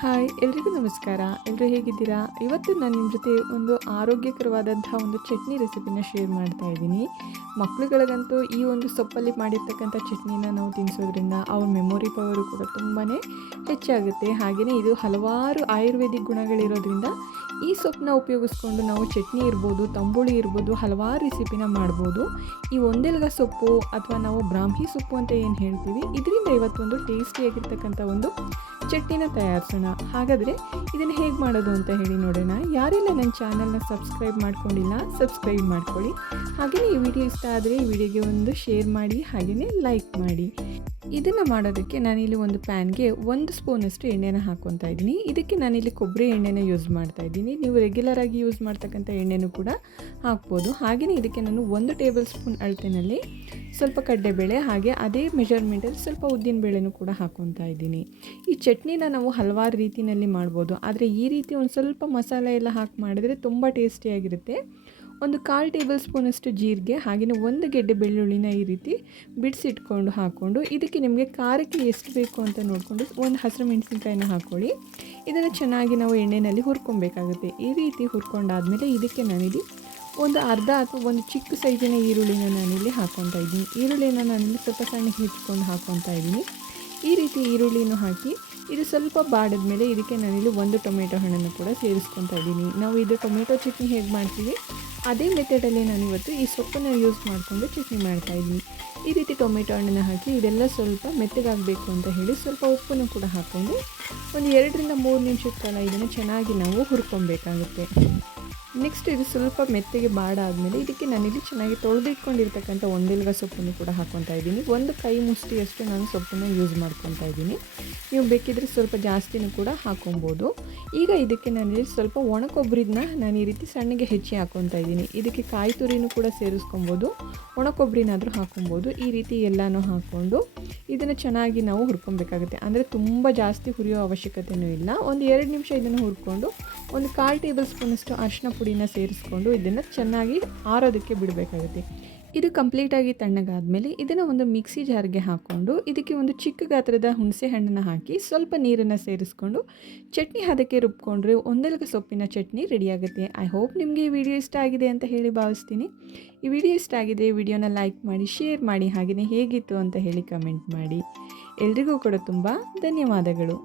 Hi ಎಲ್ರಿಗೂ ನಮಸ್ಕಾರ. ಎಲ್ಲರೂ ಹೇಗಿದ್ದೀರಾ? ಇವತ್ತು ನಾನು ನಿಮ್ಮ ಜೊತೆ ಒಂದು ಆರೋಗ್ಯಕರವಾದಂತಹ ಒಂದು ಚಟ್ನಿ ರೆಸಿಪಿನ ಶೇರ್ ಮಾಡ್ತಾ ಇದ್ದೀನಿ. ಮಕ್ಳುಗಳಿಗಂತೂ ಈ ಒಂದು ಸೊಪ್ಪಲ್ಲಿ ಮಾಡಿರ್ತಕ್ಕಂಥ ಚಟ್ನಿನ ನಾವು ತಿನ್ನಿಸೋದ್ರಿಂದ ಅವ್ರ ಮೆಮೊರಿ ಪವರು ಕೂಡ ತುಂಬಾ ಹೆಚ್ಚಾಗುತ್ತೆ. ಹಾಗೆಯೇ ಇದು ಹಲವಾರು ಆಯುರ್ವೇದಿಕ್ ಗುಣಗಳಿರೋದ್ರಿಂದ ಈ ಸೊಪ್ಪನ್ನ ಉಪಯೋಗಿಸ್ಕೊಂಡು ನಾವು ಚಟ್ನಿ ಇರ್ಬೋದು, ತಂಬುಳಿ ಇರ್ಬೋದು, ಹಲವಾರು ರೆಸಿಪಿನ ಮಾಡ್ಬೋದು. ಈ ಒಂದೆಲಗ ಸೊಪ್ಪು ಅಥವಾ ನಾವು ಬ್ರಾಹ್ಮಿ ಸೊಪ್ಪು ಅಂತ ಏನು ಹೇಳ್ತೀವಿ, ಇದರಿಂದ ಇವತ್ತೊಂದು ಟೇಸ್ಟಿಯಾಗಿರ್ತಕ್ಕಂಥ ಒಂದು ಚಟ್ನಿನ ತಯಾರಿಸೋಣ. ಹಾಗಾದರೆ ಇದನ್ನು ಹೇಗೆ ಮಾಡೋದು ಅಂತ ಹೇಳಿ ನೋಡೋಣ. ಯಾರೆಲ್ಲ ನನ್ನ ಚಾನಲ್ನ ಸಬ್ಸ್ಕ್ರೈಬ್ ಮಾಡ್ಕೊಂಡಿಲ್ಲ, ಸಬ್ಸ್ಕ್ರೈಬ್ ಮಾಡ್ಕೊಳ್ಳಿ. ಹಾಗೆಯೇ ಈ ವಿಡಿಯೋ ಇಷ್ಟ ಆದರೆ ಈ ವಿಡಿಯೋಗೆ ಒಂದು ಶೇರ್ ಮಾಡಿ, ಹಾಗೆಯೇ ಲೈಕ್ ಮಾಡಿ. ಇದನ್ನು ಮಾಡೋದಕ್ಕೆ ನಾನಿಲ್ಲಿ ಒಂದು ಪ್ಯಾನ್ಗೆ 1 ಸ್ಪೂನಷ್ಟು ಎಣ್ಣೆನ ಹಾಕ್ಕೊತಾ ಇದ್ದೀನಿ. ಇದಕ್ಕೆ ನಾನಿಲ್ಲಿ ಕೊಬ್ಬರಿ ಎಣ್ಣೆನ ಯೂಸ್ ಮಾಡ್ತಾ ಇದ್ದೀನಿ. ನೀವು ರೆಗ್ಯುಲರಾಗಿ ಯೂಸ್ ಮಾಡ್ತಕ್ಕಂಥ ಎಣ್ಣೆನೂ ಕೂಡ ಹಾಕ್ಬೋದು. ಹಾಗೆಯೇ ಇದಕ್ಕೆ ನಾನು 1 ಟೇಬಲ್ ಸ್ಪೂನ್ ಅಳತೆನಲ್ಲಿ ಸ್ವಲ್ಪ ಕಡಲೆಬೇಳೆ, ಹಾಗೆ ಅದೇ ಮೆಜರ್ಮೆಂಟಲ್ಲಿ ಸ್ವಲ್ಪ ಉದ್ದಿನಬೇಳೆನೂ ಕೂಡ ಹಾಕ್ಕೊತಾ ಇದ್ದೀನಿ. ಈ ಚಟ್ನಿನ ನಾವು ಹಲವಾರು ರೀತಿಯಲ್ಲಿ ಮಾಡ್ಬೋದು, ಆದರೆ ಈ ರೀತಿ ಒಂದು ಸ್ವಲ್ಪ ಮಸಾಲೆ ಎಲ್ಲ ಹಾಕಿ ಮಾಡಿದ್ರೆ ತುಂಬ ಟೇಸ್ಟಿಯಾಗಿರುತ್ತೆ. ಒಂದು 1/4 ಟೇಬಲ್ ಸ್ಪೂನಷ್ಟು ಜೀರಿಗೆ, ಹಾಗೆಯೇ 1 ಗೆಡ್ಡೆ ಬೆಳ್ಳುಳ್ಳಿನ ಈ ರೀತಿ ಬಿಡಿಸಿಟ್ಕೊಂಡು ಹಾಕ್ಕೊಂಡು, ಇದಕ್ಕೆ ನಿಮಗೆ ಖಾರಕ್ಕೆ ಎಷ್ಟು ಬೇಕು ಅಂತ ನೋಡಿಕೊಂಡು ಒಂದು ಹಸಿರು ಮೆಣಸಿನ್ಕಾಯಿನ ಹಾಕ್ಕೊಳ್ಳಿ. ಇದನ್ನು ಚೆನ್ನಾಗಿ ನಾವು ಎಣ್ಣೆಯಲ್ಲಿ ಹುರ್ಕೊಬೇಕಾಗುತ್ತೆ. ಈ ರೀತಿ ಹುರ್ಕೊಂಡಾದಮೇಲೆ ಇದಕ್ಕೆ ನಾನಿಲ್ಲಿ ಒಂದು ಅರ್ಧ ಅಥವಾ ಒಂದು ಚಿಕ್ಕ ಸೈಜಿನ ಈರುಳ್ಳಿನ ನಾನಿಲ್ಲಿ ಹಾಕ್ಕೊತಾ ಇದ್ದೀನಿ. ಈರುಳ್ಳಿನ ನಾನಿಲ್ಲಿ ಸ್ವಲ್ಪ ಸಣ್ಣಗೆ ಹೆಚ್ಚಿಕೊಂಡು ಹಾಕ್ಕೊತಾ ಇದ್ದೀನಿ. ಈ ರೀತಿ ಈರುಳ್ಳಿನೂ ಹಾಕಿ ಇದು ಸ್ವಲ್ಪ ಬಾಡಿದ ಮೇಲೆ ಇದಕ್ಕೆ ನಾನಿಲ್ಲಿ 1 ಟೊಮೆಟೊ ಹಣ್ಣನ್ನು ಕೂಡ ಸೇರಿಸ್ಕೊತಾ ಇದ್ದೀನಿ. ನಾವು ಇದು ಟೊಮೆಟೊ ಚಟ್ನಿ ಹೇಗೆ ಮಾಡ್ತೀವಿ ಅದೇ ಮೆಥಡಲ್ಲಿ ನಾನಿವತ್ತು ಈ ಸೊಪ್ಪನ್ನು ಯೂಸ್ ಮಾಡಿಕೊಂಡು ಚಟ್ನಿ ಮಾಡ್ತಾಯಿದ್ದೀನಿ. ಈ ರೀತಿ ಟೊಮೆಟೊ ಹಣ್ಣನ್ನು ಹಾಕಿ ಇದೆಲ್ಲ ಸ್ವಲ್ಪ ಮೆತ್ತಗಾಗಬೇಕು ಅಂತ ಹೇಳಿ ಸ್ವಲ್ಪ ಉಪ್ಪನ್ನು ಕೂಡ ಹಾಕ್ಕೊಂಡು ಒಂದು 2ರಿಂದ 3 ನಿಮಿಷದ ಕಾಲ ಇದನ್ನು ಚೆನ್ನಾಗಿ ನಾವು ಹುರ್ಕೊಬೇಕಾಗುತ್ತೆ. ನೆಕ್ಸ್ಟ್ ಇದು ಸ್ವಲ್ಪ ಮೆತ್ತಗೆ ಬಾಡಾದಮೇಲೆ ಇದಕ್ಕೆ ನಾನಿಲ್ಲಿ ಚೆನ್ನಾಗಿ ತೊಳೆದಿಟ್ಕೊಂಡಿರ್ತಕ್ಕಂಥ ಒಂದೆಲಗ ಸೊಪ್ಪನ್ನು ಕೂಡ ಹಾಕ್ಕೊತಾ ಇದ್ದೀನಿ. 1 ಕೈ ಮುಷ್ಟಿಯಷ್ಟು ನಾನು ಸೊಪ್ಪನ್ನು ಯೂಸ್ ಮಾಡ್ಕೊತಾ ಇದ್ದೀನಿ. ನೀವು ಬೇಕಿದ್ರೆ ಸ್ವಲ್ಪ ಜಾಸ್ತಿನೂ ಕೂಡ ಹಾಕ್ಕೊಬೋದು. ಈಗ ಇದಕ್ಕೆ ನಾನಿಲ್ಲಿ ಸ್ವಲ್ಪ ಒಣ ಕೊಬ್ಬರಿನ ನಾನು ಈ ರೀತಿ ಸಣ್ಣಗೆ ಹೆಚ್ಚಿ ಹಾಕ್ಕೊತಾ ಇದ್ದೀನಿ. ಇದಕ್ಕೆ ಕಾಯಿ ತುರಿನೂ ಕೂಡ ಸೇರಿಸ್ಕೊಬೋದು, ಒಣ ಕೊಬ್ಬರಿನಾದರೂ ಹಾಕ್ಕೊಬೋದು. ಈ ರೀತಿ ಎಲ್ಲನೂ ಹಾಕ್ಕೊಂಡು ಇದನ್ನು ಚೆನ್ನಾಗಿ ನಾವು ಹುರ್ಕೊಬೇಕಾಗುತ್ತೆ. ಅಂದರೆ ತುಂಬ ಜಾಸ್ತಿ ಹುರಿಯೋ ಅವಶ್ಯಕತೆಯೂ ಇಲ್ಲ. ಒಂದು 2 ನಿಮಿಷ ಇದನ್ನು ಹುರ್ಕೊಂಡು ಒಂದು 1/4 ಟೇಬಲ್ ಸ್ಪೂನಷ್ಟು ಅರಿಶಿನ ಪುಡಿನ ಸೇರಿಸ್ಕೊಂಡು ಇದನ್ನು ಚೆನ್ನಾಗಿ ಆರೋದಕ್ಕೆ ಬಿಡಬೇಕಾಗುತ್ತೆ. ಇದು ಕಂಪ್ಲೀಟಾಗಿ ತಣ್ಣಗಾದಮೇಲೆ ಇದನ್ನು ಒಂದು ಮಿಕ್ಸಿ ಜಾರ್ಗೆ ಹಾಕ್ಕೊಂಡು ಇದಕ್ಕೆ ಒಂದು ಚಿಕ್ಕ ಗಾತ್ರದ ಹುಣಸೆ ಹಣ್ಣನ್ನು ಹಾಕಿ ಸ್ವಲ್ಪ ನೀರನ್ನು ಸೇರಿಸ್ಕೊಂಡು ಚಟ್ನಿ ಹದಕ್ಕೆ ರುಬ್ಕೊಂಡ್ರೆ ಒಂದೆಲಗ ಸೊಪ್ಪಿನ ಚಟ್ನಿ ರೆಡಿಯಾಗುತ್ತೆ. ಐ ಹೋಪ್ ನಿಮಗೆ ಈ ವಿಡಿಯೋ ಇಷ್ಟ ಆಗಿದೆ ಅಂತ ಹೇಳಿ ಭಾವಿಸ್ತೀನಿ. ಈ ವಿಡಿಯೋ ಇಷ್ಟ ಆಗಿದೆ ವಿಡಿಯೋನ ಲೈಕ್ ಮಾಡಿ, ಶೇರ್ ಮಾಡಿ, ಹಾಗೆಯೇ ಹೇಗಿತ್ತು ಅಂತ ಹೇಳಿ ಕಮೆಂಟ್ ಮಾಡಿ. ಎಲ್ರಿಗೂ ಕೂಡ ತುಂಬ ಧನ್ಯವಾದಗಳು.